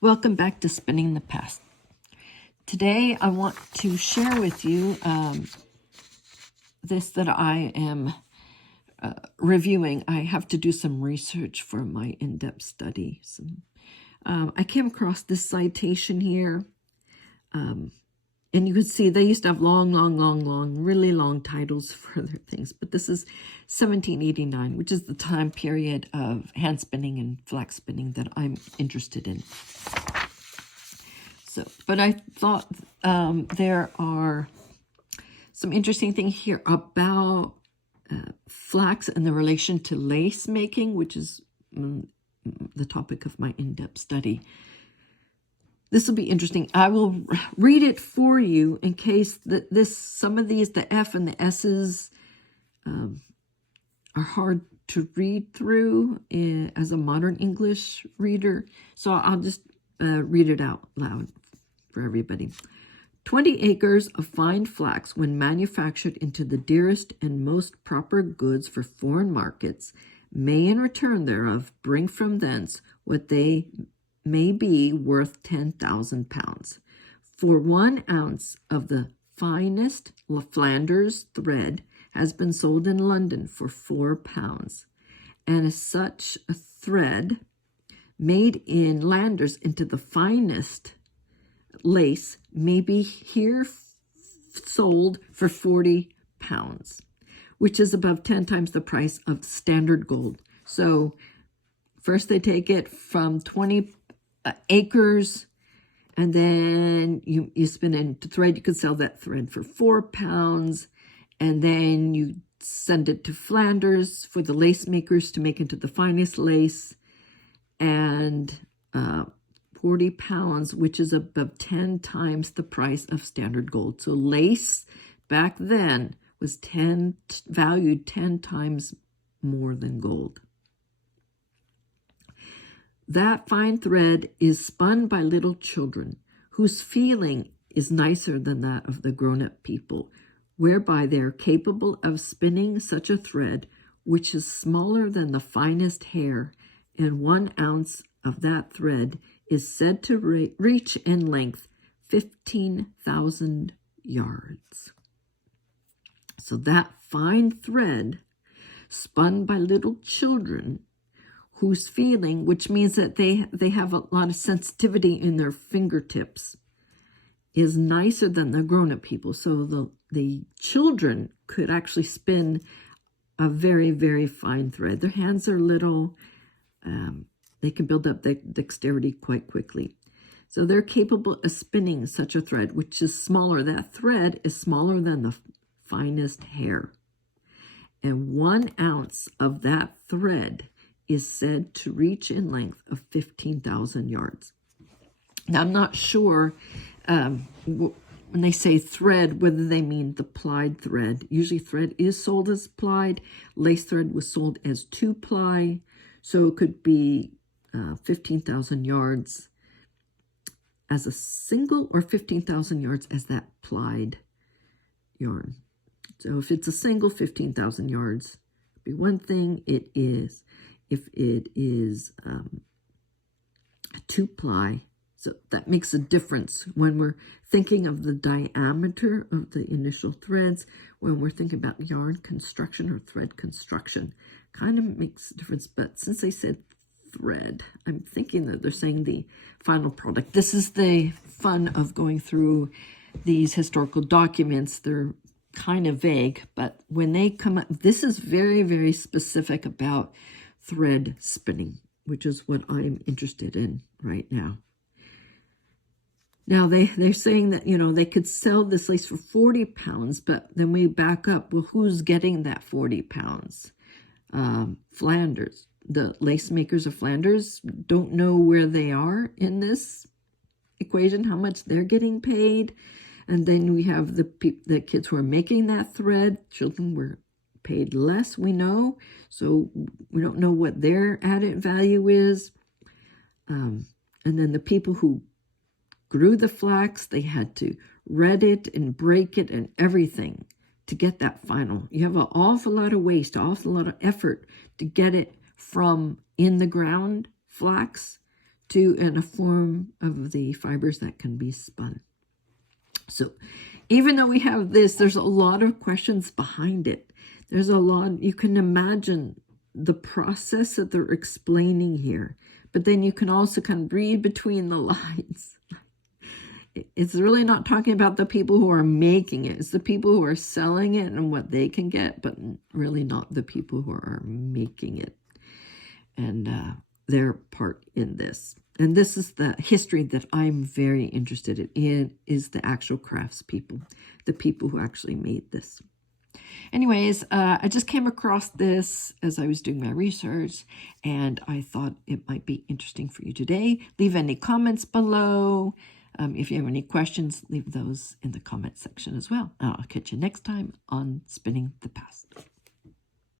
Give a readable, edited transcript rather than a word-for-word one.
Welcome back to Spinning the Past. Today I want to share with you this that I am reviewing. I have to do some research for my in-depth study. I came across this citation here, and you can see they used to have long, really long titles for their things. But this is 1789, which is the time period of hand spinning and flax spinning that I'm interested in. But I thought there are some interesting things here about flax and the relation to lace making, which is the topic of my in-depth study. This will be interesting. I will read it for you in case that some of these, the F and the S's, are hard to read through as a modern English reader. So I'll just read it out loud for everybody. 20 acres of fine flax, when manufactured into the dearest and most proper goods for foreign markets, may in return thereof bring from thence what they may be worth 10,000 pounds. For 1 ounce of the finest Flanders thread has been sold in London for 4 pounds, and as such a thread made in Flanders into the finest lace may be here sold for 40 pounds, which is above 10 times the price of standard gold. So first they take it from 20 acres, and then you spin it into thread. You could sell that thread for 4 pounds, and then you send it to Flanders for the lace makers to make into the finest lace, and 40 pounds, which is above 10 times the price of standard gold. So lace back then was valued 10 times more than gold. That fine thread is spun by little children, whose feeling is nicer than that of the grown-up people, whereby they are capable of spinning such a thread which is smaller than the finest hair, and 1 ounce of that thread is said to reach in length 15,000 yards. So that fine thread, spun by little children, whose feeling, which means that they have a lot of sensitivity in their fingertips, is nicer than the grown-up people. So the children could actually spin a very, very fine thread. Their hands are little. They can build up their dexterity quite quickly. So they're capable of spinning such a thread, which is smaller. That thread is smaller than the finest hair. And 1 ounce of that thread is said to reach in length of 15,000 yards. Now, I'm not sure when they say thread, whether they mean the plied thread. Usually thread is sold as plied. Lace thread was sold as 2-ply. So it could be 15,000 yards as a single, or 15,000 yards as that plied yarn. So if it's a single, 15,000 yards would be one thing. It is, if it is a 2-ply, so that makes a difference when we're thinking of the diameter of the initial threads. When we're thinking about yarn construction or thread construction, kind of makes a difference. But since they said thread, I'm thinking that they're saying the final product. This is the fun of going through these historical documents. They're kind of vague, but when they come up, this is very, very specific about thread spinning, which is what I'm interested in right now. Now, they're saying that, they could sell this lace for 40 pounds, but then we back up. Well, who's getting that 40 pounds? Flanders. The lace makers of Flanders don't know where they are in this equation, how much they're getting paid. And then we have the kids who are making that thread. Children were paid less, we know. So we don't know what their added value is. And then the people who grew the flax, they had to red it and break it and everything to get that final. You have an awful lot of waste, an awful lot of effort to get it from in the ground flax in a form of the fibers that can be spun. So even though we have this, there's a lot of questions behind it. There's a lot, you can imagine the process that they're explaining here, but then you can also kind of read between the lines. It's really not talking about the people who are making it. It's the people who are selling it and what they can get, but really not the people who are making it and their part in this. And this is the history that I'm very interested in, is the actual craftspeople, the people who actually made this. Anyways, I just came across this as I was doing my research, and I thought it might be interesting for you today. Leave any comments below. If you have any questions, leave those in the comment section as well. I'll catch you next time on Spinning the Past.